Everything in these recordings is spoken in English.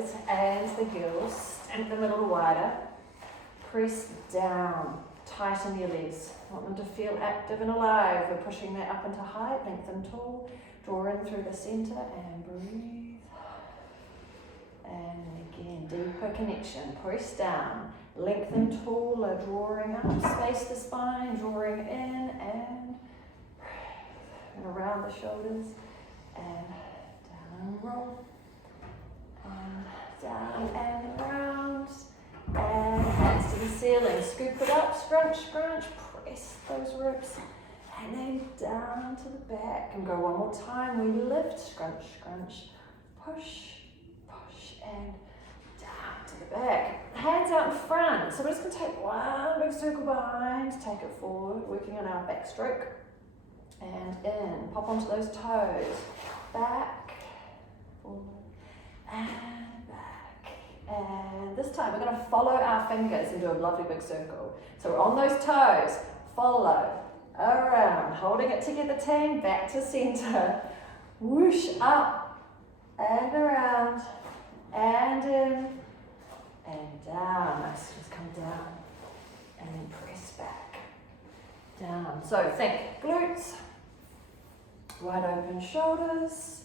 toes and the heels. Stamp them a little wider. Press down. Tighten your legs. Want them to feel active and alive. We're pushing that up into height. Lengthen tall. Draw in through the center and breathe. And again, deeper connection. Press down. Lengthen taller. Drawing up. Space the spine. Drawing in and breathe. And around the shoulders. And down and roll. And down and around. And hands to the ceiling. Scoop it up. Scrunch, scrunch. Press those ribs. And then down to the back. And go one more time. We lift. Scrunch, scrunch. Push, push. And down to the back. Hands out in front. So we're just going to take one big circle behind. Take it forward. Working on our backstroke. And in. Pop onto those toes. Back. Forward. And back. And this time we're going to follow our fingers and do a lovely big circle. So we're on those toes. Follow. Around. Holding it together 10. Back to center. Whoosh up. And around. And in. And down. Nice. Just come down. And then press back. Down. So think glutes. Wide open shoulders.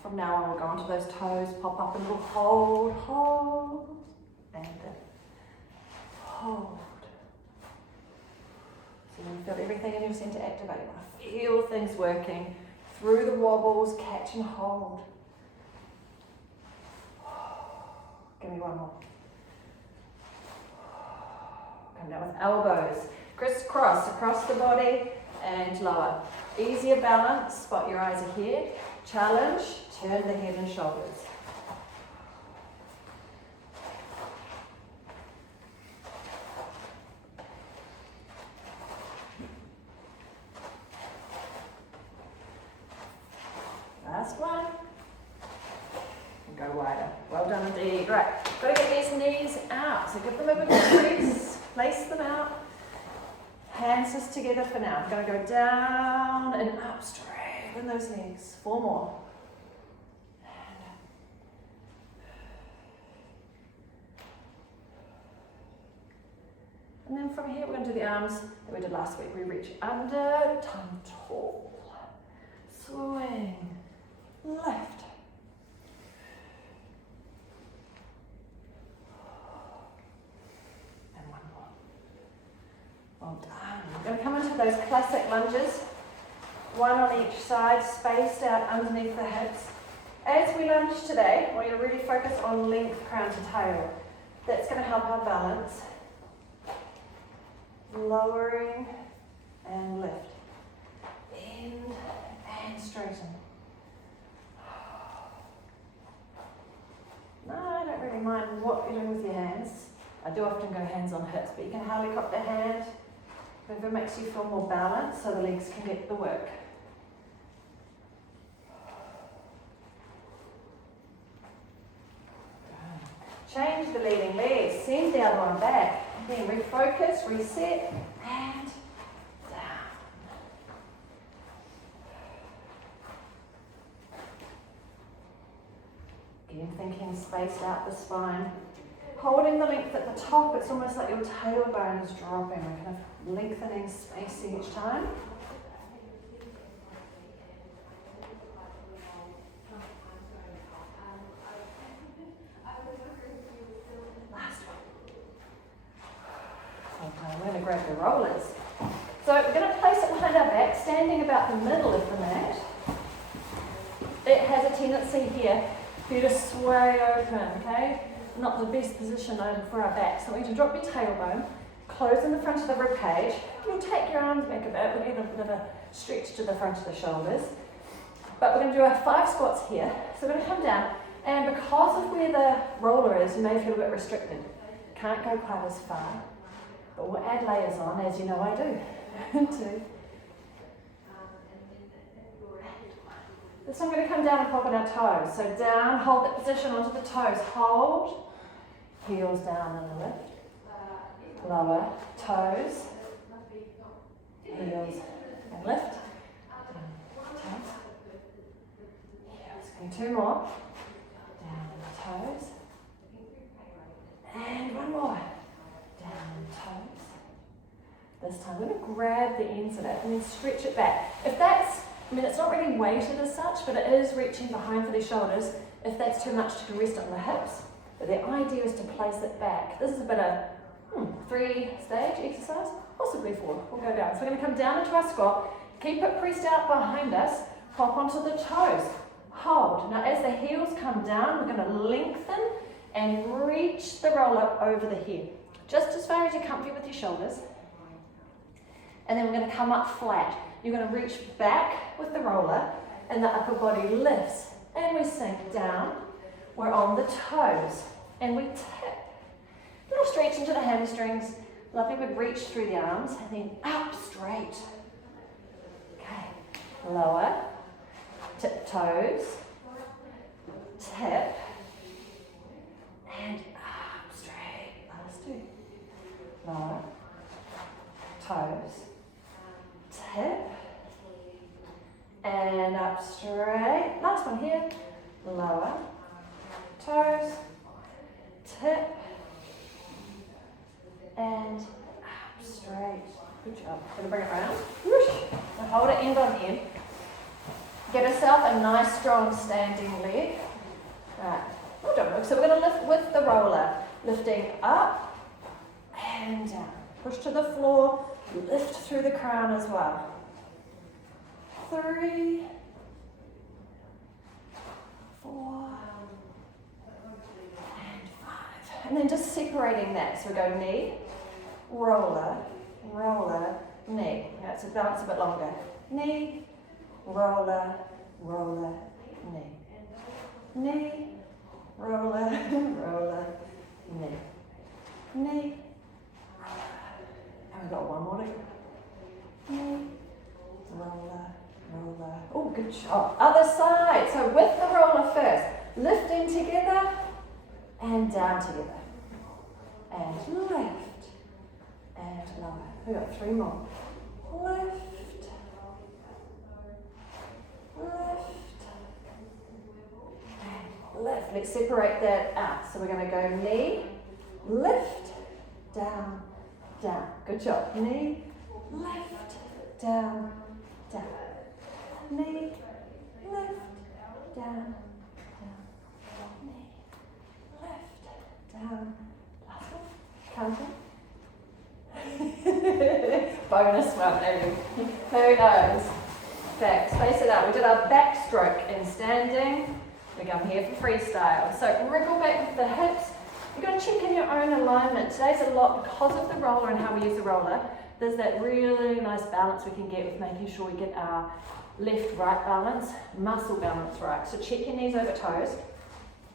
From now on, we'll go onto those toes, pop up and we'll hold, hold, and then hold. So you feel everything in your center activate. You want to feel things working through the wobbles, catch and hold. Give me one more. Come down with elbows, crisscross across the body and lower. Easier balance, spot your eyes ahead. Challenge, turn the head and shoulders. Last one. And go wider. Well done indeed. Right, got to get these knees out. So give them a bit of crease, place them out. Hands just together for now. I'm going to go down and up, straighten those legs. 4 more. And then from here, we're going to do the arms that we did last week. We reach under, tongue tall. Swing, lift. And one more. Well done. We're going to come into those classic lunges. One on each side, spaced out underneath the hips. As we lunge today, I want you to really focus on length, crown to tail. That's going to help our balance. Lowering and lift. Bend and straighten. No, I don't really mind what you're doing with your hands. I do often go hands on hips, but you can helicopter hand. If it makes you feel more balanced so the legs can get the work. Change the leading leg, send the other one back. Then refocus, reset, and down. Again, thinking spaced out the spine. Holding the length at the top, it's almost like your tailbone is dropping. We're kind of lengthening, spacing each time. We're going to grab the rollers. So we're going to place it behind our back, standing about the middle of the mat. It has a tendency here for you to sway open, okay? Not the best position for our back. So I want you to drop your tailbone, close in the front of the rib cage. You'll take your arms back a bit. We'll get a bit of a stretch to the front of the shoulders. But we're going to do our 5 squats here. So we're going to come down, and because of where the roller is, you may feel a bit restricted. Can't go quite as far. But we'll add layers on, as you know I do. 2. So I'm going to come down and pop on our toes. So down, hold that position onto the toes. Hold. Heels down and lift. Lower. Toes. Heels and lift. Toes. Heels. And 2 more. this time. We're going to grab the ends of it and then stretch it back. If that's, it's not really weighted as such, but it is reaching behind for the shoulders. If that's too much, to rest on the hips. But the idea is to place it back. This is a bit of 3-stage exercise, possibly 4. We'll go down. So we're going to come down into our squat, keep it pressed out behind us, hop onto the toes, hold. Now as the heels come down, we're going to lengthen and reach the roller over the head. Just as far as you're comfy with your shoulders. And then we're going to come up flat. You're going to reach back with the roller and the upper body lifts. And we sink down. We're on the toes. And we tip. Little stretch into the hamstrings. Lovely big reach through the arms. And then up straight. Okay. Lower. Tip toes. Tip. And up straight. Last 2. Lower. Toes. Tip. And up straight. Last one here. Lower. Toes. Tip. And up straight. Good job. Gonna bring it around. Whoosh. And hold it end on end. Get yourself a nice strong standing leg. Right. Well done. So we're going to lift with the roller. Lifting up and down. Push to the floor. Lift through the crown as well. 3, 4, and 5. And then just separating that. So we go knee, roller, roller, knee. Now it's a bounce a bit longer. Knee, roller, roller, knee. Knee, roller, roller, knee. Knee, roller. And we've got one more to go. Knee, roller, roller. Oh, good job. Other side. So with the roller first. Lifting together and down together. And lift. And lower. We've got 3 more. Lift. Lift. And lift. Let's separate that out. So we're going to go knee, lift, down, down. Good job. Knee, lift, down, down. Knee, lift, down, down. Knee, lift, down. Last one. Counting. Bonus one, maybe. Who knows? Back, space it out. We did our backstroke in standing. We come here for freestyle. So wriggle back with the hips. You've got to check in your own alignment. Today's a lot because of the roller and how we use the roller. There's that really nice balance we can get with making sure we get our left-right balance, muscle balance right. So check your knees over toes.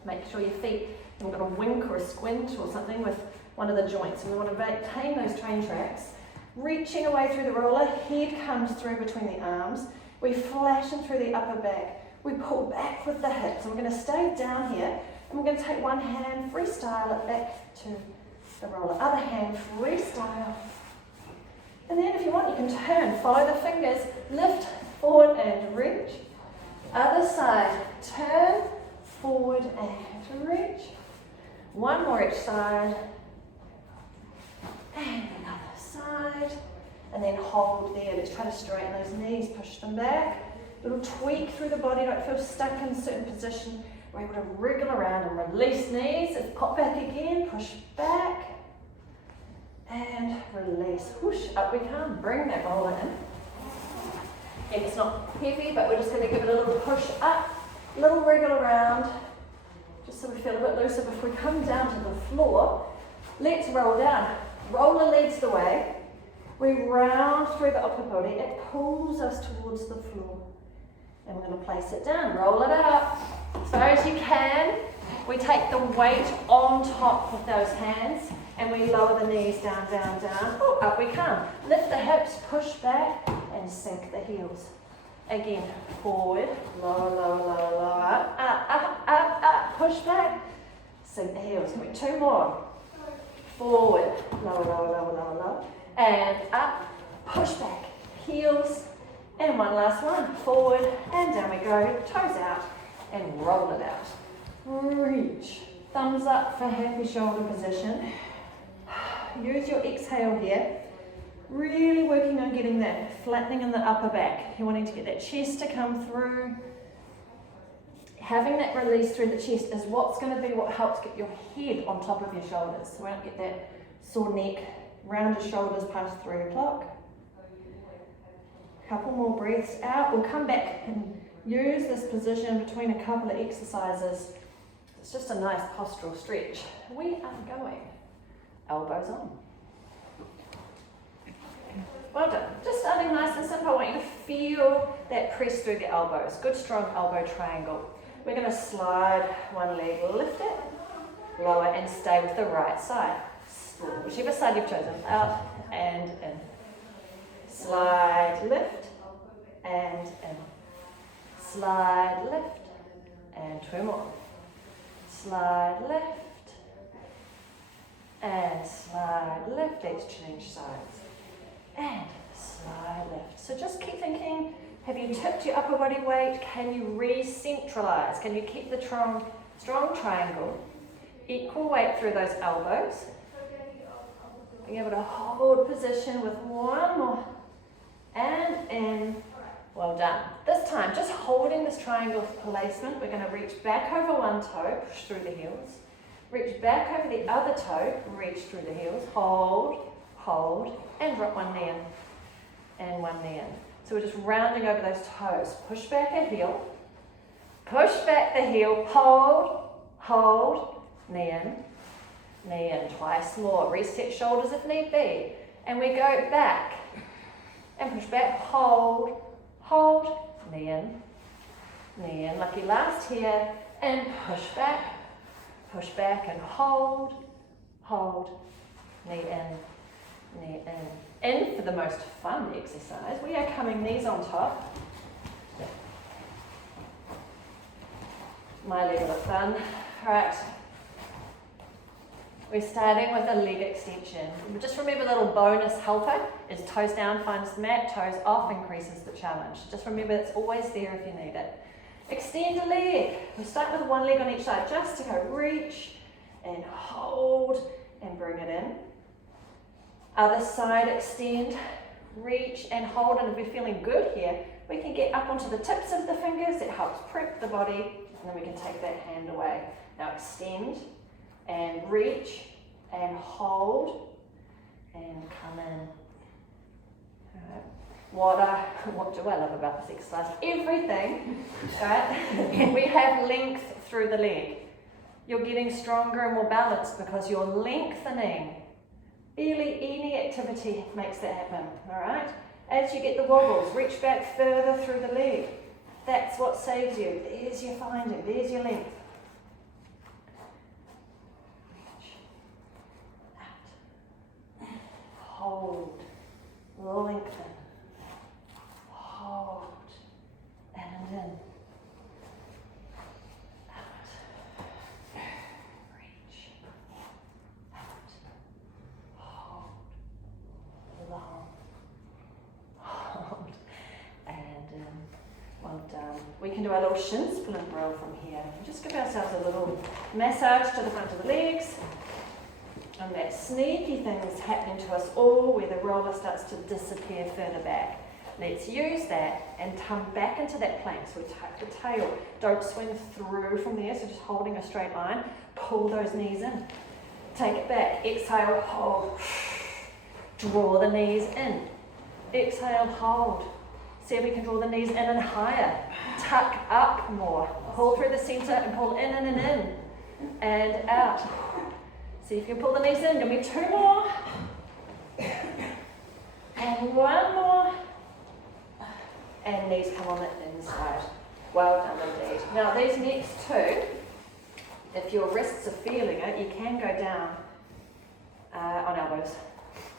Make sure your feet haven't got a wink or a squint or something with one of the joints. And we want to maintain those train tracks. Reaching away through the roller, head comes through between the arms. We flatten through the upper back. We pull back with the hips. And we're going to stay down here. And we're going to take one hand, freestyle it back to the roller. Other hand, freestyle. And then if you want, you can turn. Follow the fingers. Lift, forward and reach. Other side. Turn, forward and reach. One more each side. And another side. And then hold there. Let's try to straighten those knees. Push them back. Little tweak through the body. Don't feel stuck in a certain position. We're able to wriggle around and release knees. And pop back again. Push back. And release. Whoosh. Up we come. Bring that roller in. Again, it's not heavy, but we're just going to give it a little push up. Little wriggle around. Just so we feel a bit looser. If we come down to the floor, let's roll down. Roller leads the way. We round through the upper body. It pulls us towards the floor. And we're going to place it down. Roll it up. As far as you can. We take the weight on top with those hands. And we lower the knees down, down, down. Oh, up we come. Lift the hips, push back, and sink the heels. Again, forward, lower, lower, lower, lower. Up, push back, sink the heels. Give me 2 more. Forward, lower, lower, lower, lower, lower. And up, push back, heels. And one last one. Forward, and down we go. Toes out, and roll it out. Reach. Thumbs up for happy shoulder position. Use your exhale here. Really working on getting that flattening in the upper back. You're wanting to get that chest to come through. Having that release through the chest is what's going to be what helps get your head on top of your shoulders. So we don't get that sore neck, rounded shoulders past 3 o'clock. Couple more breaths out. We'll come back and use this position between a couple of exercises. It's just a nice postural stretch. We are going elbows on. Well done. Just starting nice and simple. I want you to feel that press through the elbows. Good strong elbow triangle. We're going to slide one leg, lift it, lower, and stay with the right side. Whichever side you've chosen. Out and in. Slide, lift, and in. Slide, lift, and 2 more. Slide, lift, and slide, lift. Let's change sides. And slide, lift. So just keep thinking, have you tipped your upper body weight? Can you re-centralize? Can you keep the strong triangle? Equal weight through those elbows. Being able to hold position with 1 more. And in. Well done. This time, just holding this triangle placement, we're going to reach back over one toe, push through the heels. Reach back over the other toe, reach through the heels. Hold, hold, and drop one knee in. And one knee in. So we're just rounding over those toes. Push back a heel. Push back the heel. Hold, hold, knee in. Twice more. Reset shoulders if need be. And we go back. And push back. Hold, hold, knee in. Lucky last here. And push back and hold, knee in. In for the most fun exercise. We are coming knees on top. My level of fun. Alright. We're starting with a leg extension. Just remember, a little bonus helper is toes down finds the mat, toes off increases the challenge. Just remember it's always there if you need it. Extend a leg. We start with one leg on each side just to go reach and hold and bring it in. Other side, extend, reach and hold, and if we're feeling good here, we can get up onto the tips of the fingers. It helps prep the body, and then we can take that hand away. Now extend and reach and hold and come in. What do I love about this exercise? Everything, right? We have length through the leg. You're getting stronger and more balanced because you're lengthening. Barely any activity makes that happen, all right? As you get the wobbles, reach back further through the leg. That's what saves you. There's your finding, there's your length. Reach, out, hold, lengthen, hold, and in. We can do our little shin splint roll from here. Just give ourselves a little massage to the front of the legs. And that sneaky thing is happening to us all where the roller starts to disappear further back. Let's use that and come back into that plank. So we tuck the tail. Don't swing through from there, so just holding a straight line. Pull those knees in. Take it back. Exhale, hold. Draw the knees in. Exhale, hold. See if we can draw the knees in and higher. Tuck up more. Pull through the center and pull in and in. And out. See if you can pull the knees in. Give me 2 more. And 1 more. And knees come on the inside. Well done indeed. Now these next 2, if your wrists are feeling it, you can go down on elbows.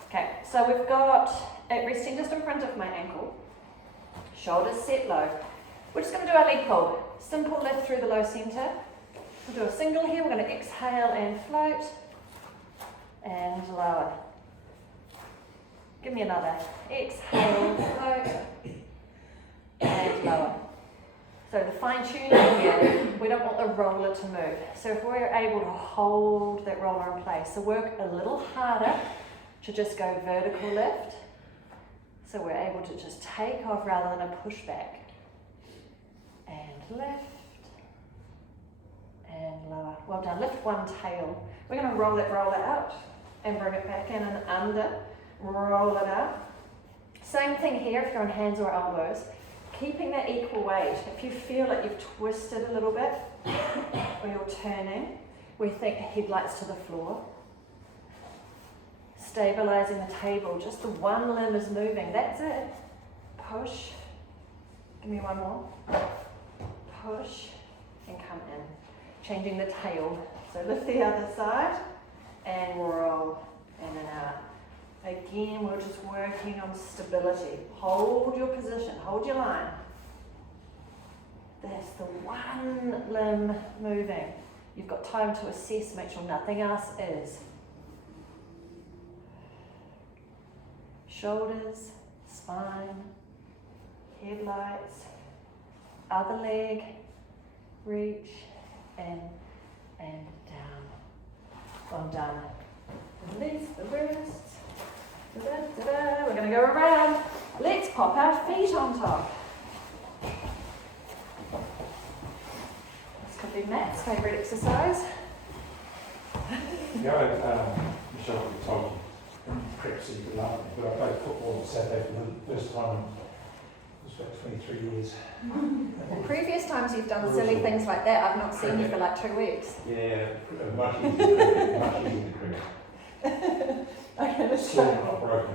Okay, so we've got it resting just in front of my ankle. Shoulders set low. We're just going to do our leg pull. Simple lift through the low center. We'll do a single here. We're going to exhale and float. And lower. Give me another. Exhale, float. And lower. So the fine tuning here, we don't want the roller to move. So if we're able to hold that roller in place, so work a little harder to just go vertical lift So we're able to just take off rather than a push back. And lift. And lower. Well done. Lift one tail. We're going to roll it out and bring it back in and under. Roll it out. Same thing here if you're on hands or elbows. Keeping that equal weight. If you feel like you've twisted a little bit or you're turning, we think headlights to the floor. Stabilizing the table. Just the one limb is moving. That's it. Push. Give me one more. Push and come in. Changing the tail. So lift the other side and roll in and out. Again, we're just working on stability. Hold your position, hold your line. That's the one limb moving. You've got time to assess, make sure nothing else is. Shoulders, spine, headlights, other leg, reach, in and down. Well done. Release the wrists. Da-da-da-da. We're going to go around. Let's pop our feet on top. This could be Matt's favourite exercise. Michelle told me, perhaps you could laugh, but I played football on Saturday for the first time in about 23 years. The previous times you've done silly things like that, I've not seen you for like 2 weeks. Yeah, much easier than cricket. Okay, let's Still try. not broken.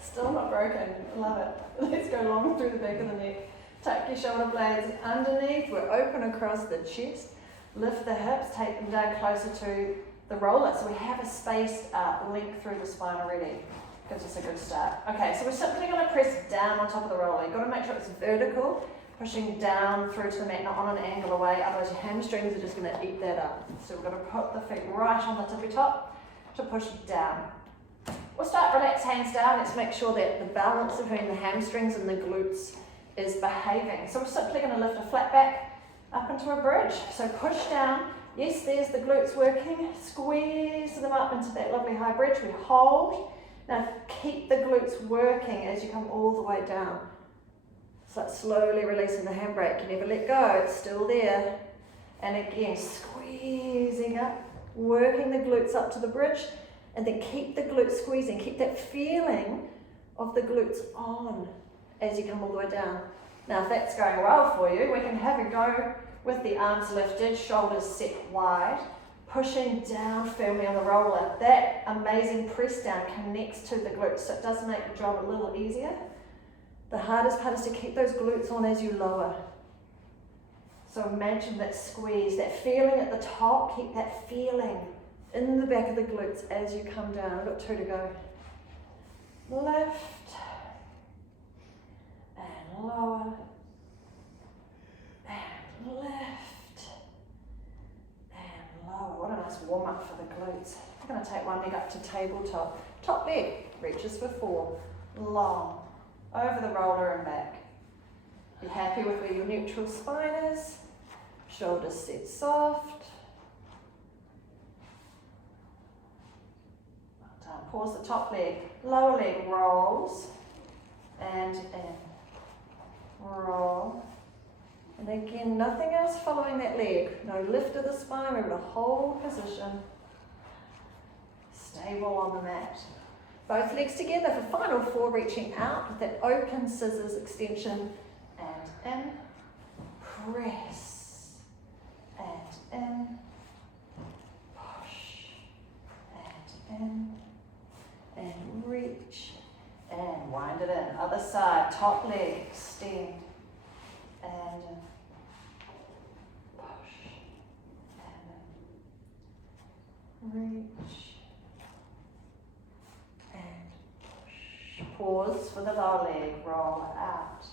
Still not broken. Love it. Let's go long through the back of the neck. Tuck your shoulder blades underneath. We're open across the chest. Lift the hips. Take them down closer to the roller. So we have a spaced length through the spine already. Gives us a good start. Okay, so we're simply going to press down on top of the roller. You've got to make sure it's vertical. Pushing down through to the mat, not on an angle away. Otherwise your hamstrings are just going to eat that up. So we're going to put the feet right on the tippy top to push down. We'll start relax hands down. Let's make sure that the balance between the hamstrings and the glutes is behaving. So we're simply going to lift a flat back up into a bridge. So push down. Yes, there's the glutes working. Squeeze them up into that lovely high bridge. We hold. Now keep the glutes working as you come all the way down. So like slowly releasing the handbrake. You never let go. It's still there. And again, squeezing up. Working the glutes up to the bridge. And then keep the glutes squeezing, keep that feeling of the glutes on as you come all the way down. Now if that's going well for you, we can have a go with the arms lifted, shoulders set wide, pushing down firmly on the roller. That amazing press down connects to the glutes, so it does make the job a little easier. The hardest part is to keep those glutes on as you lower. So imagine that squeeze, that feeling at the top, keep that feeling in the back of the glutes as you come down. We've got 2 to go. Lift and lower and lift and lower. What a nice warm up for the glutes. I'm going to take one leg up to tabletop. Top leg reaches for 4. Long over the roller and back. Be happy with where your neutral spine is. Shoulders set soft. Pause the top leg, lower leg rolls, and in, roll. And again, nothing else following that leg. No lift of the spine, we're able to hold position. Stable on the mat. Both legs together for final 4, reaching out with that open scissors extension, and in, press, and in, push, and in. And reach and wind it in. Other side, top leg, extend and push and reach and push. Pause for the lower leg, roll out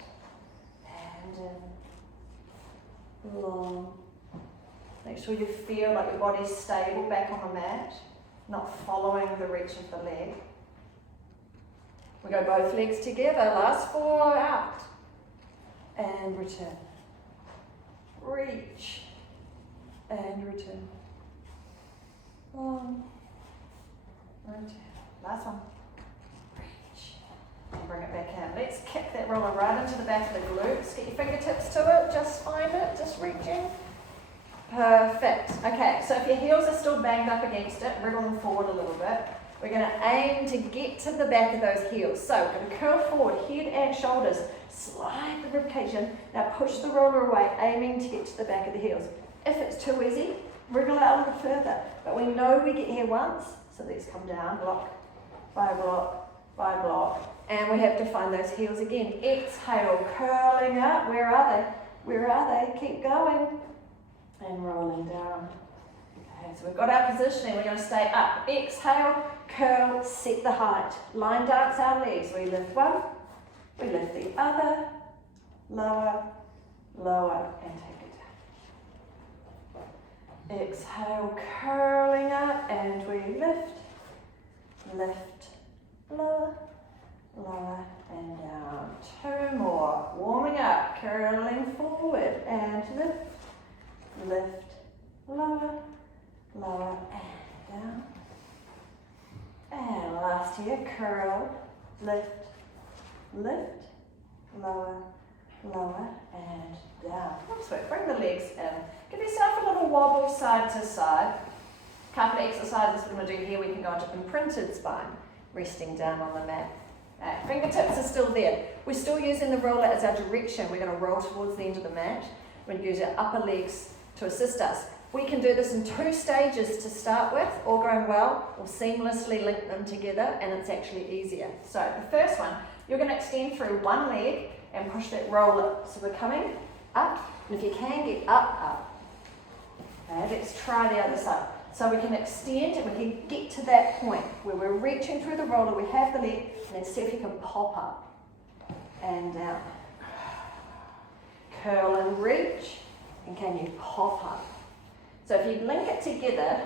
and in. Long. Make sure you feel like your body's stable back on the mat, not following the reach of the leg. We go both legs together, last 4 out, and return. Reach, and return. Long, return. Last one. Reach, and bring it back in. Let's roller right into the back of the glutes. Get your fingertips to it, just find it, just reaching. Perfect. Okay, so if your heels are still banged up against it, wriggle them forward a little bit. We're going to aim to get to the back of those heels. So we're going to curl forward, head and shoulders, slide the ribcage in. Now push the roller away, aiming to get to the back of the heels. If it's too easy, wriggle out a little further. But we know we get here once, so these come down, block by block by block. And we have to find those heels again. Exhale, curling up. Where are they? Where are they? Keep going. And rolling down. Okay, so we've got our positioning. We're going to stay up. Exhale, curl, set the height. Line dance our legs. We lift one, we lift the other, lower, lower, and take it down. Exhale, curling up, and we lift, lift, lower, lower, and down. Two more. Warming up, curling forward, and lift, lift, lower, lower, and down. And last here, curl, lift, lift, lower, lower, and down. So bring the legs in. Give yourself a little wobble side to side. A couple of exercises we're going to do here. We can go into imprinted spine, resting down on the mat. Fingertips are still there. We're still using the roller as our direction. We're going to roll towards the end of the mat. We're going to use our upper legs to assist us. We can do this in 2 stages to start with, all going well, or seamlessly link them together, and it's actually easier. So the first one, you're going to extend through one leg and push that roller. So we're coming up, and if you can get up. Okay, let's try the other side. So we can extend and we can get to that point where we're reaching through the roller, we have the leg, and then see if you can pop up and down. Curl and reach, and can you pop up? So if you link it together,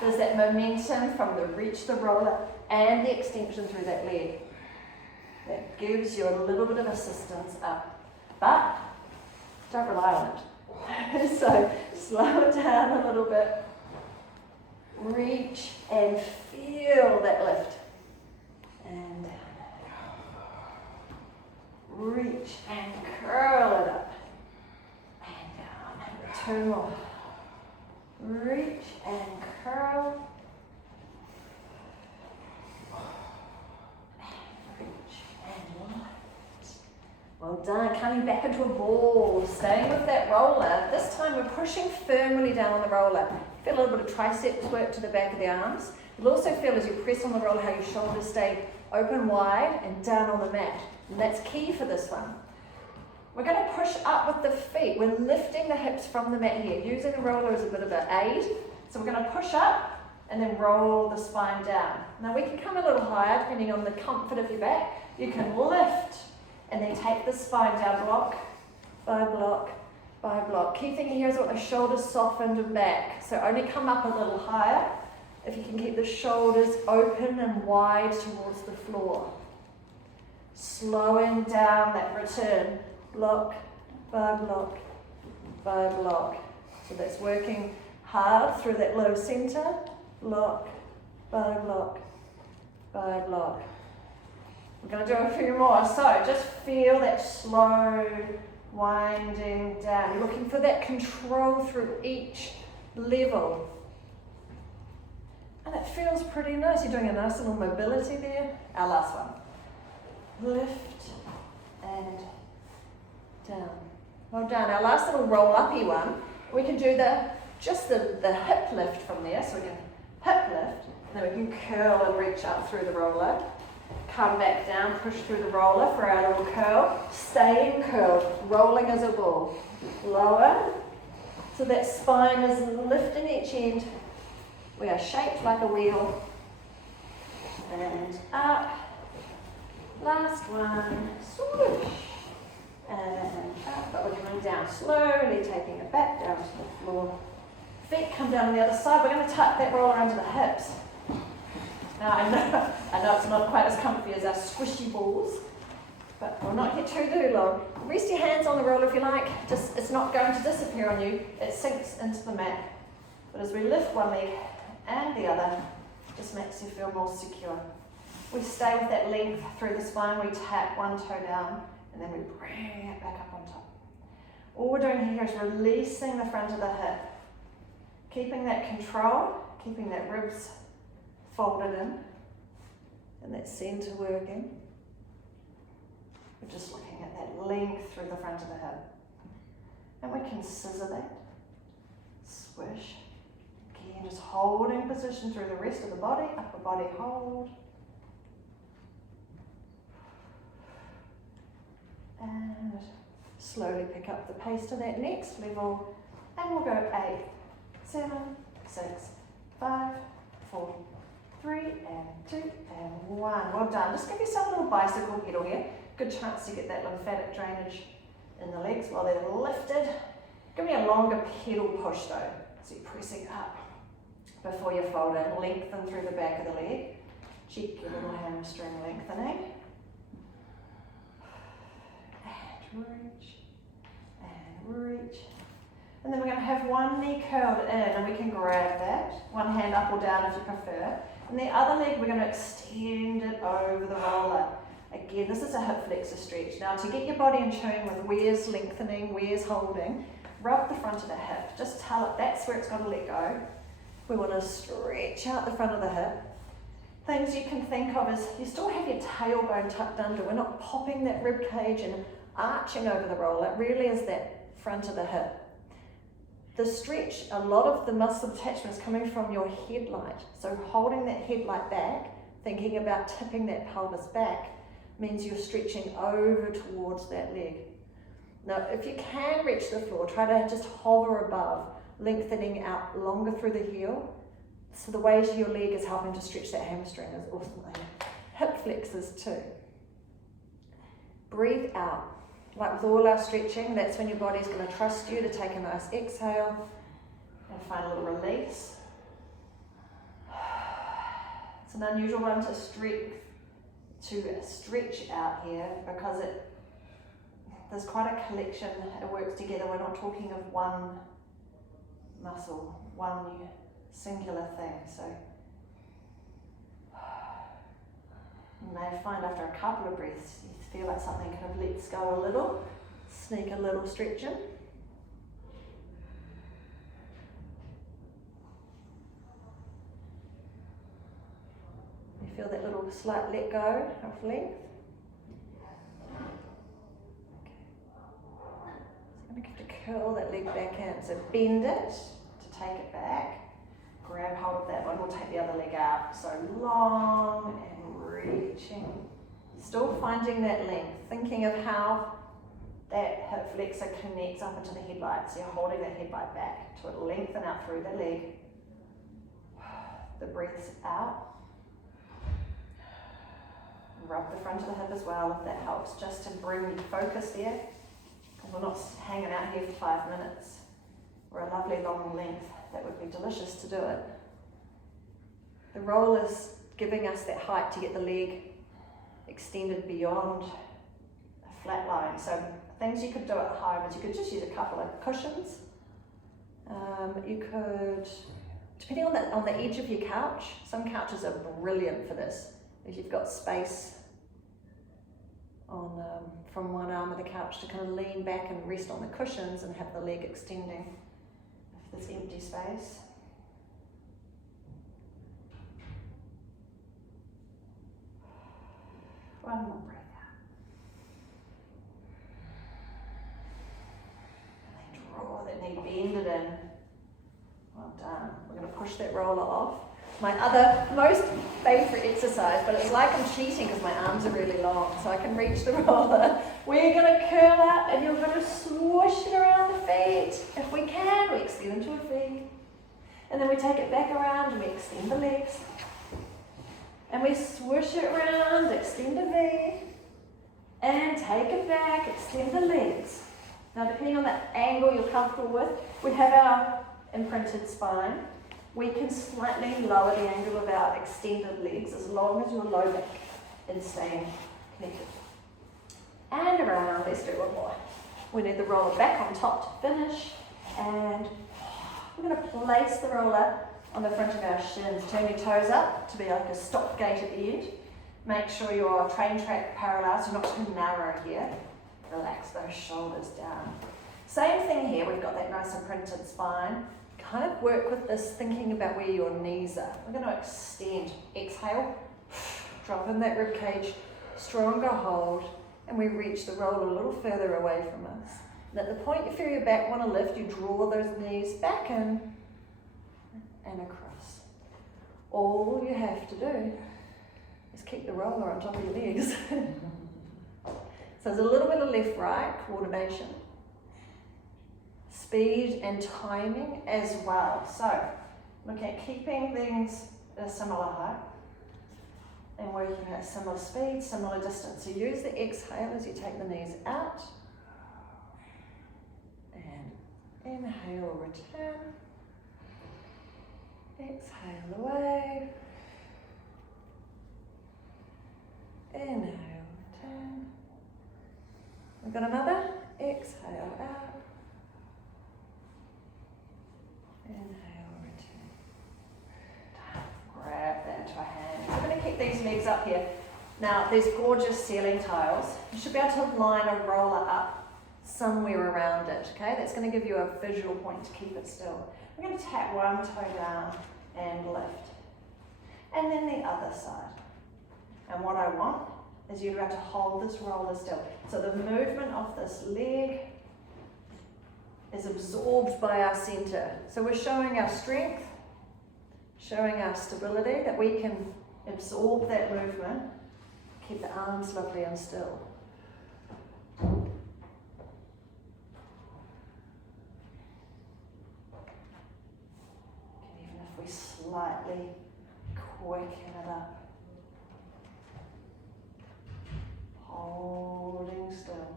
there's that momentum from the reach the roller and the extension through that leg. That gives you a little bit of assistance up. But don't rely on it. So slow it down a little bit. Reach and feel that lift. And reach and curl it up. And down. 2 more. Reach and curl. Reach and lift. Well done. Coming back into a ball. Staying with that roller. This time we're pushing firmly down on the roller. Feel a little bit of triceps work to the back of the arms. You'll also feel as you press on the roller how your shoulders stay open wide and down on the mat. And that's key for this one. We're going to push up with the feet. We're lifting the hips from the mat here, using the roller as a bit of an aid. So we're going to push up and then roll the spine down. Now we can come a little higher depending on the comfort of your back. You can lift and then take the spine down block by block by block. Key thing here is what the shoulders softened and back. So only come up a little higher if you can keep the shoulders open and wide towards the floor. Slowing down that return. Block by block by block. So that's working hard through that low center. Block by block by block. We're going to do a few more. So just feel that slow winding down. You're looking for that control through each level. And it feels pretty nice. You're doing a nice little mobility there. Our last one. Lift and down. Well done. Our last little roll-uppy one, we can do just the hip lift from there. So we can hip lift, and then we can curl and reach up through the roller. Come back down, push through the roller for our little curl. Staying curled, rolling as a ball. Lower, so that spine is lifting each end. We are shaped like a wheel. And up. Last one. Swoosh. And up, but we're coming down slowly, taking it back down to the floor. Feet come down on the other side. We're going to tuck that roller under the hips. Now I know it's not quite as comfy as our squishy balls, but we'll not get too long. Rest your hands on the roller if you like. Just it's not going to disappear on you. It sinks into the mat. But as we lift one leg and the other, it just makes you feel more secure. We stay with that length through the spine. We tap one toe down and then we bring it back up on top. All we're doing here is releasing the front of the hip, keeping that control, keeping that ribs folded in, and that centre working. We're just looking at that length through the front of the hip. And we can scissor that, swish. Again, just holding position through the rest of the body, upper body hold. And slowly pick up the pace to that next level. And we'll go 8, 7, 6, 5, 4, 3, and 2, and 1. Well done. Just give yourself a little bicycle pedal here. Good chance to get that lymphatic drainage in the legs while they're lifted. Give me a longer pedal push though. So you're pressing up before you fold in. Lengthen through the back of the leg. Check your little hamstring lengthening. And reach. And reach. And then we're going to have one knee curled in, and we can grab that. One hand up or down if you prefer. And the other leg, we're going to extend it over the roller. Again, this is a hip flexor stretch. Now, to get your body in tune with where's lengthening, where's holding, rub the front of the hip. Just tell it that's where it's got to let go. We want to stretch out the front of the hip. Things you can think of is you still have your tailbone tucked under. We're not popping that rib cage and arching over the roller. It really is that front of the hip. The stretch, a lot of the muscle attachment is coming from your headlight. So holding that headlight back, thinking about tipping that pelvis back, means you're stretching over towards that leg. Now, if you can reach the floor, try to just hover above, lengthening out longer through the heel. So the weight of your leg is helping to stretch that hamstring as awesomely. Hip flexors too. Breathe out. Like with all our stretching, that's when your body's going to trust you to take a nice exhale and find a little release. It's an unusual one to stretch out here because there's quite a collection. It works together. We're not talking of one muscle, one singular thing. So you may find after a couple of breaths you feel like something kind of lets go a little, sneak a little stretch in. You feel that little slight let go of length. Okay. So I'm going to have to curl that leg back in. So bend it to take it back. Grab hold of that one. We'll take the other leg out. So long and reaching. Still finding that length. Thinking of how that hip flexor connects up into the headlight. So you're holding that headlight back to it lengthen out through the leg. The breath's out. Rub the front of the hip as well if that helps, just to bring you focus there. Because we're not hanging out here for 5 minutes. We're a lovely long length. That would be delicious to do it. The roll is giving us that height to get the leg extended beyond a flat line. So things you could do at home is you could just use a couple of cushions. You could, depending on the edge of your couch, some couches are brilliant for this. If you've got space on from one arm of the couch to kind of lean back and rest on the cushions and have the leg extending if there's empty space. One more breath out. And then draw that knee, bend it in. Well done. We're going to push that roller off. My other most favourite exercise, but it's like I'm cheating because my arms are really long, so I can reach the roller. We're going to curl out and you're going to swoosh it around the feet. If we can, we extend them to a V. And then we take it back around and we extend the legs. And we swoosh it around, extend a V. And take it back, extend the legs. Now depending on the angle you're comfortable with, we have our imprinted spine. We can slightly lower the angle of our extended legs as long as your low back is staying connected. And around, let's do one more. We need the roller back on top to finish. And we're going to place the roller on the front of our shins. Turn your toes up to be like a stop gate at the end. Make sure your train track parallel, so you're not too narrow here. Relax those shoulders down. Same thing here, we've got that nice imprinted spine. Kind of work with this, thinking about where your knees are. We're going to extend. Exhale, drop in that rib cage, stronger hold, and we reach the roller a little further away from us. And at the point you feel your back want to lift, you draw those knees back in and across. All you have to do is keep the roller on top of your legs. So there's a little bit of left-right coordination. Speed and timing as well. So look at keeping things at a similar height and working at similar speed, similar distance. So use the exhale as you take the knees out. And inhale, return. Exhale away. Inhale, return. We've got another. Exhale out. Inhale, return. Grab that into our hands. We're going to keep these legs up here. Now, there's gorgeous ceiling tiles. You should be able to line a roller up somewhere around it, okay? That's going to give you a visual point to keep it still. We're going to tap one toe down and lift. And then the other side. And what I want is you to have to hold this roller still. So the movement of this leg is absorbed by our center. So we're showing our strength, showing our stability, that we can absorb that movement, keep the arms lovely and still. And even if we slightly quicken it up, holding still.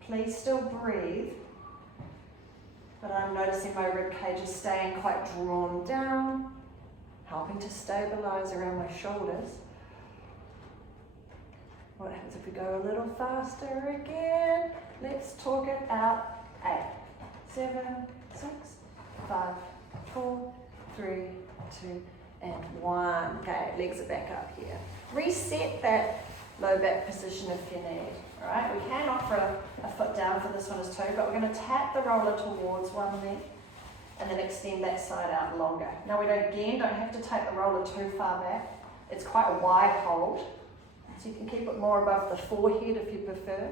Please still breathe. But I'm noticing my rib cage is staying quite drawn down, helping to stabilize around my shoulders. What happens if we go a little faster again? Let's talk it out. 8, 7, 6, 5, 4, 3, 2, and 1. Okay, legs are back up here. Reset that low back position if you need. All right, we can offer a foot down for this one as too, but we're going to tap the roller towards one leg and then extend that side out longer. Now we don't have to take the roller too far back. It's quite a wide hold, so you can keep it more above the forehead if you prefer.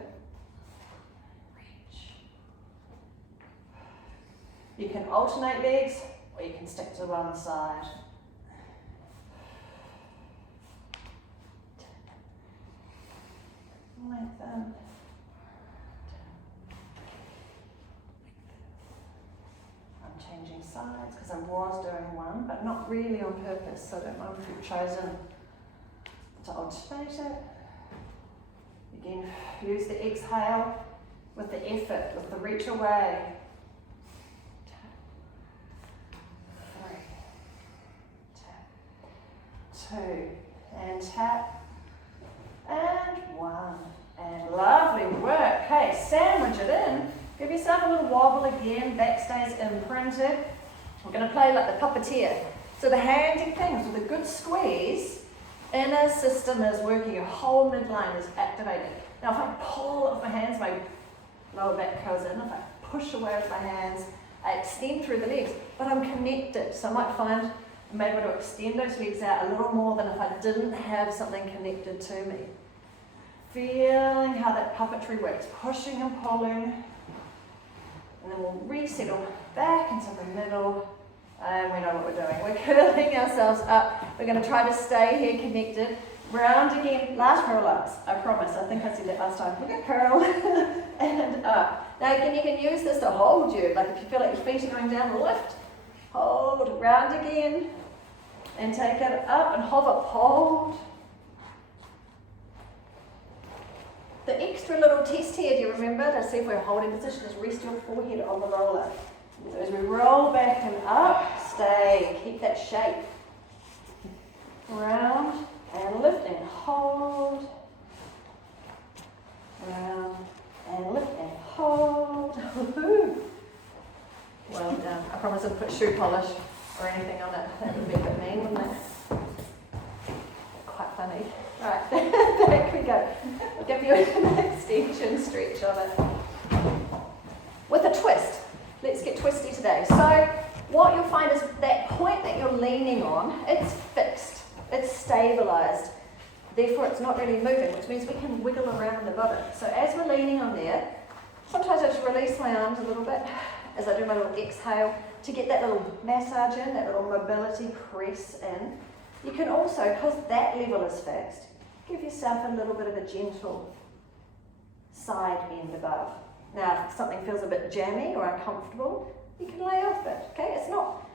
Reach. You can alternate legs or you can stick to one side. Lengthen. I'm changing sides because I was doing one, but not really on purpose, so I don't mind if you've chosen to alternate it. Again, use the exhale with the effort, with the reach away. 3, tap, 2, and tap. And 1, and lovely work. Okay, sandwich it in. Give yourself a little wobble again, back stays imprinted. We're going to play like the puppeteer. So the handy things with a good squeeze, inner system is working, your whole midline is activated. Now if I pull off my hands, my lower back goes in. If I push away with my hands, I extend through the legs, but I'm connected. So I might find I'm able to extend those legs out a little more than if I didn't have something connected to me. Feeling how that puppetry works, pushing and pulling, and then we'll resettle back into the middle, and we know what we're doing. We're curling ourselves up. We're going to try to stay here connected. Round again, last curl ups, I promise. I think I said that last time. We're going to curl and up. Now again, you can use this to hold you, like if you feel like your feet are going down, lift, hold, round again, and take it up and hover, hold. The extra little test here, do you remember, to see if we're holding position, is rest your forehead on the roller. So as we roll back and up, stay, keep that shape. Round and lift and hold. Round and lift and hold. Well done. I promise I'll put shoe polish or anything on it. That would be a bit mean, wouldn't it? Quite funny. Right, back we go. I'll give you a next extension stretch on it. With a twist. Let's get twisty today. So what you'll find is that point that you're leaning on, it's fixed, it's stabilized. Therefore it's not really moving, which means we can wiggle around above it. So as we're leaning on there, sometimes I just release my arms a little bit as I do my little exhale to get that little massage in, that little mobility press in. You can also, because that level is fixed, give yourself a little bit of a gentle side bend above. Now, if something feels a bit jammy or uncomfortable, you can lay off it, okay? It's not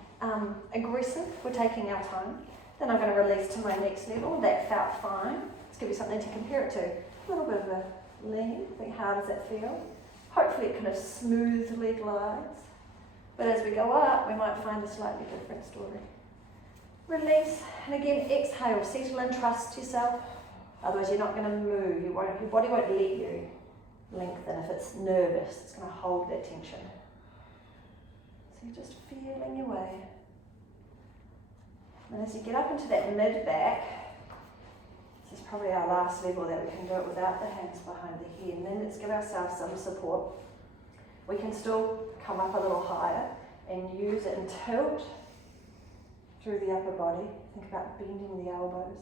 aggressive, we're taking our time. Then I'm going to release to my next level. That felt fine. Let's give you something to compare it to. A little bit of a lean. Think, how does that feel? Hopefully it kind of smoothly glides. But as we go up, we might find a slightly different story. Release, and again, exhale, settle in, trust yourself. Otherwise you're not going to move. Your body won't let you lengthen. If it's nervous, it's going to hold that tension. So you're just feeling your way. And as you get up into that mid-back, this is probably our last level that we can do it without the hands behind the head. And then let's give ourselves some support. We can still come up a little higher and use it and tilt through the upper body. Think about bending the elbows.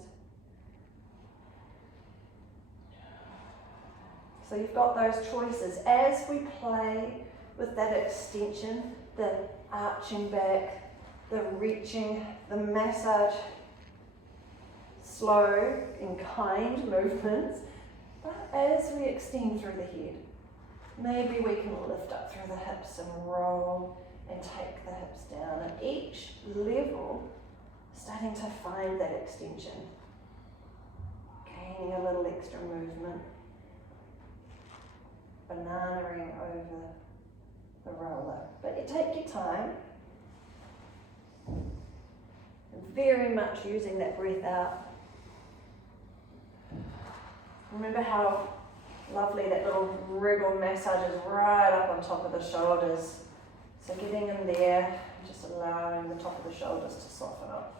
So you've got those choices. As we play with that extension, the arching back, the reaching, the massage, slow and kind movements, but as we extend through the head, maybe we can lift up through the hips and roll and take the hips down. At each level, starting to find that extension, gaining a little extra movement, banana-ing over the roller. But you take your time, very much using that breath out. Remember how lovely that little wriggle massage is right up on top of the shoulders. So getting in there, just allowing the top of the shoulders to soften up.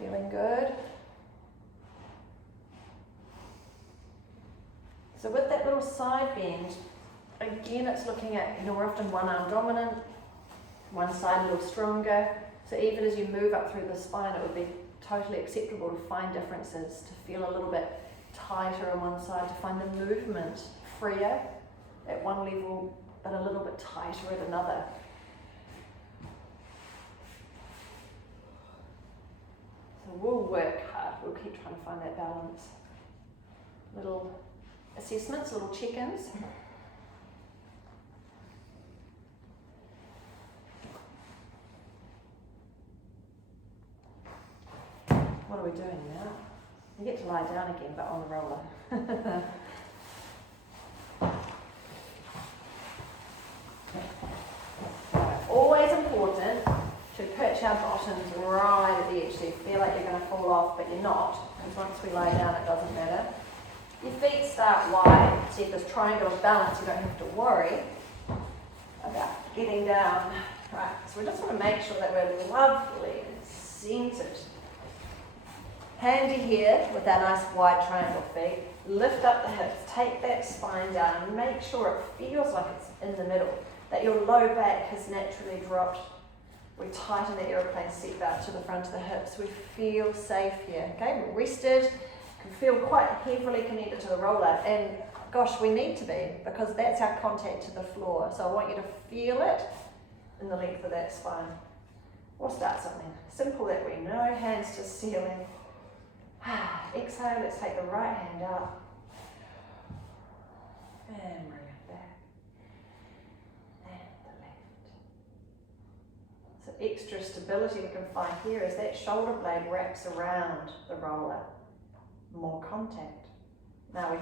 Feeling good? So with that little side bend, again it's looking at, we're often one arm dominant, one side a little stronger. So even as you move up through the spine, it would be totally acceptable to find differences, to feel a little bit tighter on one side, to find the movement freer at one level, but a little bit tighter at another. So we'll work hard, we'll keep trying to find that balance. Little assessments, little check-ins. What are we doing now? You get to lie down again, but on the roller. Always important to perch our bottoms right at the edge, so you feel like you're going to fall off, but you're not, because once we lie down it doesn't matter. Your feet start wide, see this triangle of balance, you don't have to worry about getting down. Right, so we just want to make sure that we're lovely and centered. Handy here with our nice wide triangle feet. Lift up the hips, take that spine down, and make sure it feels like it's in the middle, that your low back has naturally dropped. We tighten the aeroplane seatbelt to the front of the hips. We feel safe here, okay? We're rested, can feel quite heavily connected to the roller, and gosh, we need to be, because that's our contact to the floor. So I want you to feel it in the length of that spine. We'll start something simple that we know, hands to ceiling. Exhale, let's take the right hand up and bring it back, and the left. So the extra stability we can find here is that shoulder blade wraps around the roller. More contact. Now we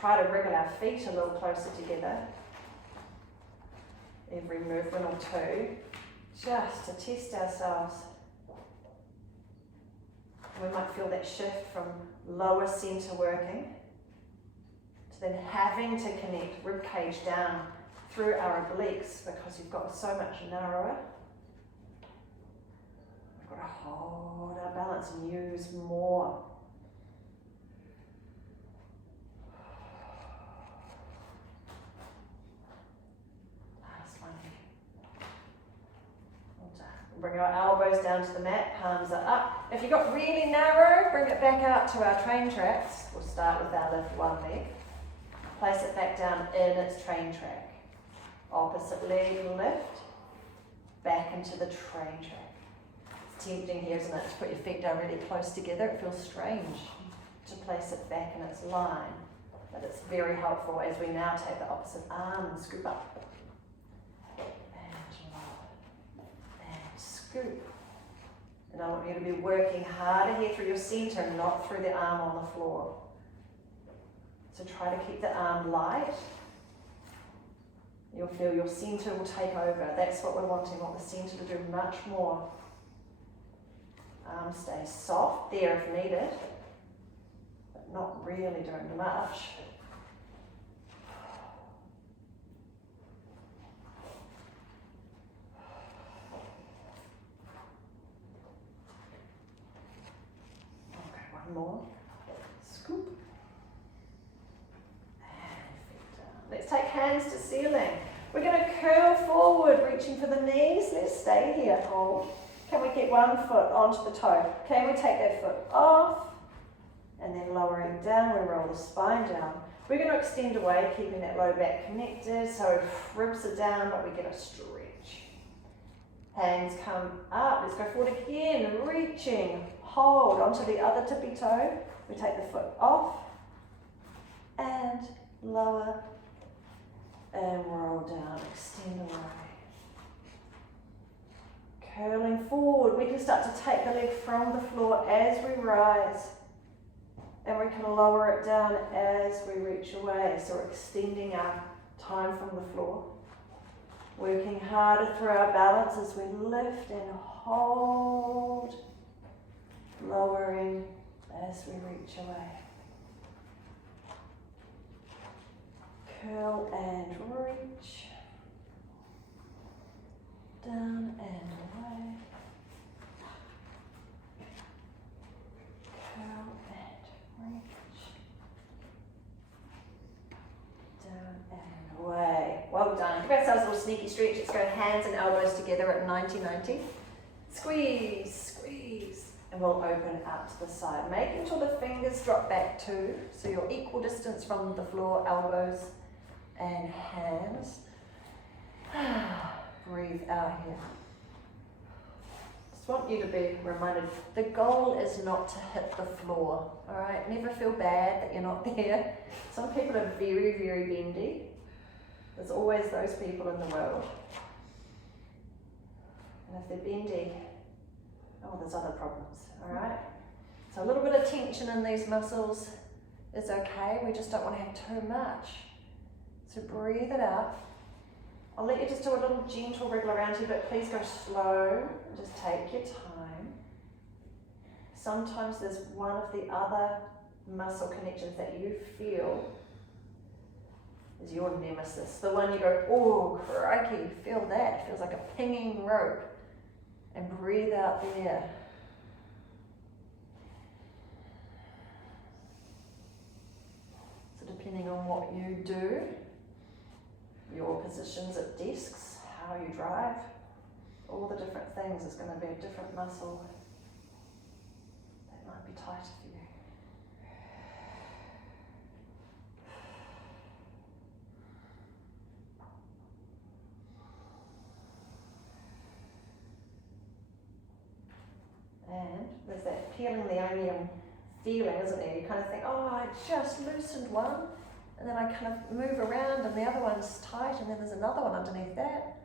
try to wriggle our feet a little closer together. Every movement or two, just to test ourselves. We might feel that shift from lower center working to then having to connect rib cage down through our obliques because you've got so much narrower. We've got to hold our balance and use more. Last one. Bring our elbows down to the mat, palms are up. If you've got really narrow, bring it back out to our train tracks. We'll start with our lift one leg. Place it back down in its train track. Opposite leg lift, back into the train track. It's tempting here, isn't it, to put your feet down really close together. It feels strange to place it back in its line, but it's very helpful as we now take the opposite arm and scoop up. Scoop. And I want you to be working harder here through your center, not through the arm on the floor. So try to keep the arm light. You'll feel your center will take over. That's what we're wanting. We want the center to do much more. Arm stays soft there if needed, but not really doing much. More. Scoop. And feet down. Let's take hands to ceiling. We're going to curl forward, reaching for the knees. Let's stay here. Hold. Can we get one foot onto the toe? Can we take that foot off? And then lowering down, we roll the spine down. We're going to extend away, keeping that low back connected. So ribs are down, but we get a stretch. Hands come up. Let's go forward again, reaching. Hold onto the other tippy toe. We take the foot off and lower and roll down, extend away. Curling forward, we can start to take the leg from the floor as we rise, and we can lower it down as we reach away. So we're extending our time from the floor. Working harder through our balance as we lift and hold. Lowering as we reach away. Curl and reach. Down and away. Curl and reach. Down and away. Well done. Give ourselves a little sneaky stretch. Let's go hands and elbows together at 90-90. Squeeze, squeeze. And we'll open out to the side, making sure the fingers drop back too, so you're equal distance from the floor, elbows and hands. Breathe out here. Just want you to be reminded, the goal is not to hit the floor, all right? Never feel bad that you're not there. Some people are very, very bendy. There's always those people in the world. And if they're bendy, oh, there's other problems, all right? So a little bit of tension in these muscles is okay. We just don't want to have too much. So breathe it out. I'll let you just do a little gentle wriggle around here, but please go slow and just take your time. Sometimes there's one of the other muscle connections that you feel is your nemesis. The one you go, oh, crikey, feel that. It feels like a pinging rope. And breathe out there. So depending on what you do, your positions at desks, how you drive, all the different things is going to be a different muscle that might be tighter for you. And there's that peeling the onion feeling, isn't there? You kind of think, oh, I just loosened one, and then I kind of move around and the other one's tight, and then there's another one underneath that.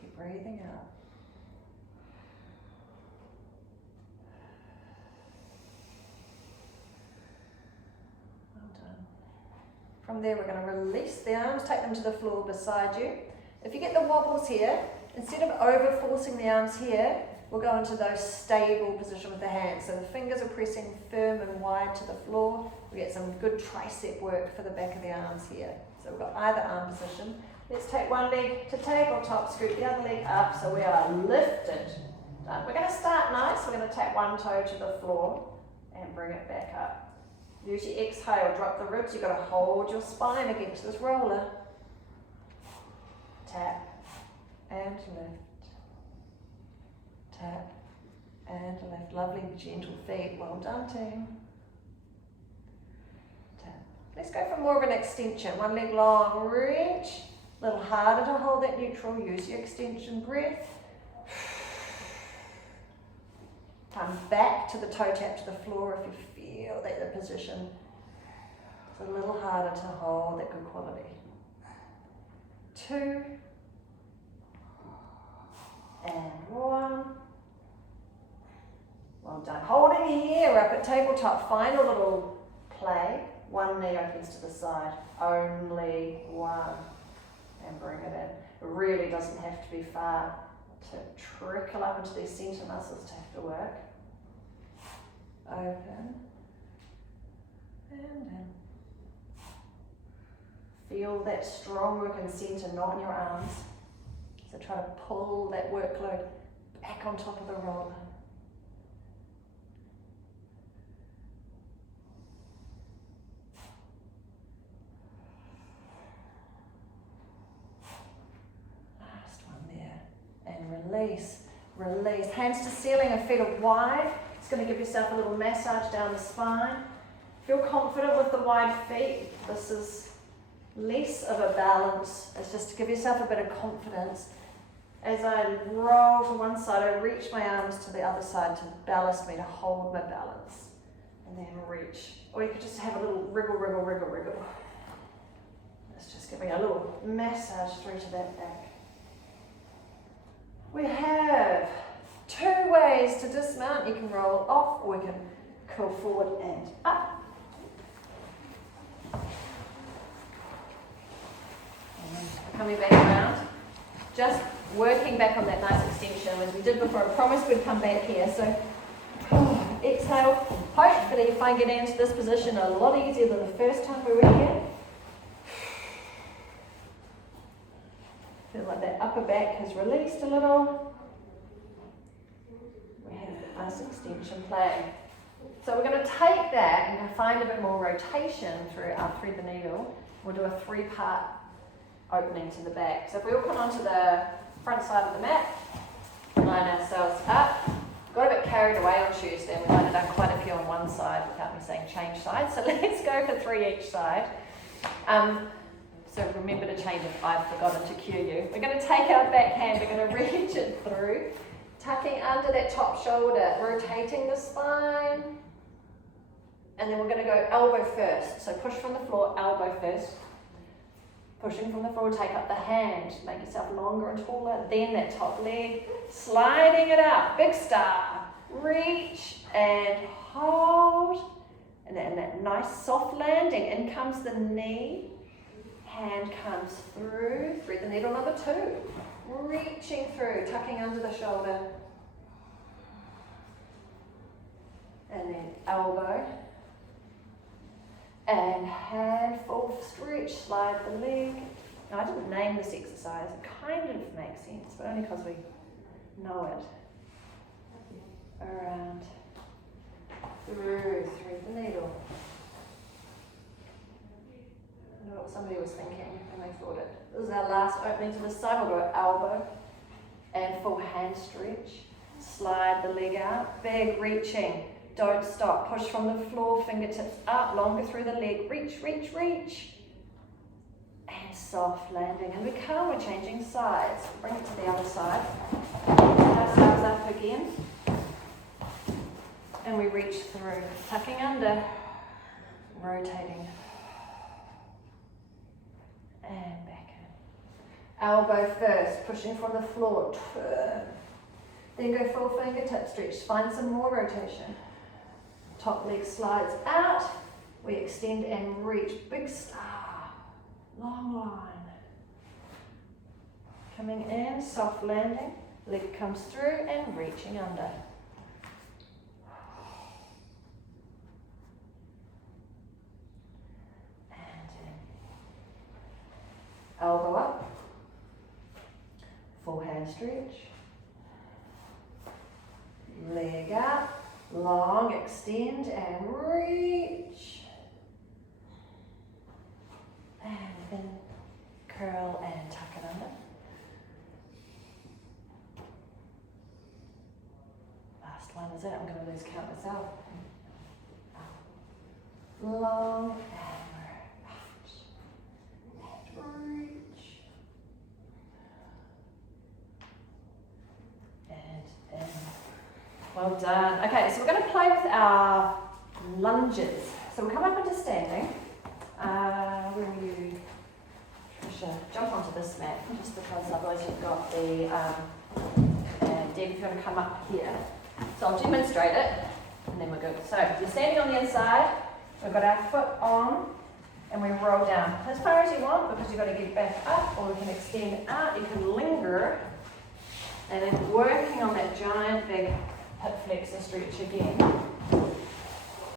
Keep breathing out. From there, we're going to release the arms, take them to the floor beside you. If you get the wobbles here, instead of over forcing the arms here, we'll go into those stable position with the hands. So the fingers are pressing firm and wide to the floor. We get some good tricep work for the back of the arms here. So we've got either arm position. Let's take one leg to tabletop, scoot the other leg up so we are lifted. Done. We're going to start nice. We're going to tap one toe to the floor and bring it back up. Use your exhale, drop the ribs. You've got to hold your spine against this roller. Tap and lift. Tap and lift. Lovely, gentle feet. Well done, team. Tap. Let's go for more of an extension. One leg long, reach. A little harder to hold that neutral. Use your extension breath. Come back to the toe tap to the floor if you feel that the position is a little harder to hold that good quality. 2 and 1. Well done. Holding here up at tabletop. Find a little play. One knee opens to the side. Only one. And bring it in. It really doesn't have to be far to trickle up into these centre muscles to have to work. Open and in. Feel that strong work in centre, not in your arms. So try to pull that workload back on top of the roller. Release, release. Hands to ceiling and feet are wide. It's going to give yourself a little massage down the spine. Feel confident with the wide feet. This is less of a balance. It's just to give yourself a bit of confidence. As I roll to one side, I reach my arms to the other side to ballast me, to hold my balance. And then reach. Or you could just have a little wriggle, wriggle, wriggle, wriggle. It's just giving a little massage through to that back. We have 2 ways to dismount. You can roll off or you can curl forward and up. And coming back around. Just working back on that nice extension as we did before. I promised we'd come back here. So exhale. Hopefully you find getting into this position a lot easier than the first time we were here. Feel like that upper back has released a little. We have a nice extension play. So we're going to take that and find a bit more rotation through our thread the needle. We'll do a 3-part opening to the back. So if we all come onto the front side of the mat, line ourselves up. Got a bit carried away on Tuesday and we might have done quite a few on one side without me saying change sides. So let's go for 3 each side. So remember to change if I've forgotten to cue you. We're going to take our back hand, we're going to reach it through, tucking under that top shoulder, rotating the spine. And then we're going to go elbow first. So push from the floor, elbow first. Pushing from the floor, take up the hand, make yourself longer and taller. Then that top leg, sliding it up, big star. Reach and hold. And then that nice soft landing. In comes the knee. Hand comes through, thread the needle number 2. Reaching through, tucking under the shoulder. And then elbow. And hand, full stretch, slide the leg. Now I didn't name this exercise, it kind of makes sense, but only because we know it. Around, through, thread the needle. I know what somebody was thinking and they thought it. This is our last opening to the side. We'll go elbow and full hand stretch. Slide the leg out. Big reaching. Don't stop. Push from the floor, fingertips up, longer through the leg. Reach, reach, reach. And soft landing. And we come, we're changing sides. Bring it to the other side. Lift ourselves up again. And we reach through. Tucking under. Rotating. And back in. Elbow first, pushing from the floor, turn. Then go full fingertip stretch, find some more rotation. Top leg slides out, we extend and reach, big star. long line. Coming in, soft landing, leg comes through and reaching under. And in. Elbow up, full hand stretch. Leg out, long, extend and reach. And then curl and tuck it under. Last one is it. I'm going to lose count myself. Long and out. And reach. And in. Well done. Okay, so we're going to play with our lunges. So we'll come up into standing. Where will you, Trisha, jump onto this mat, just because otherwise you've got the, and Deb, if you want to come up here. So I'll demonstrate it, and then we're good. So you're standing on the inside, we've got our foot on, and we roll down as far as you want, because you've got to get back up, or we can extend out, you can linger, and then working on that giant big hip flexor stretch again.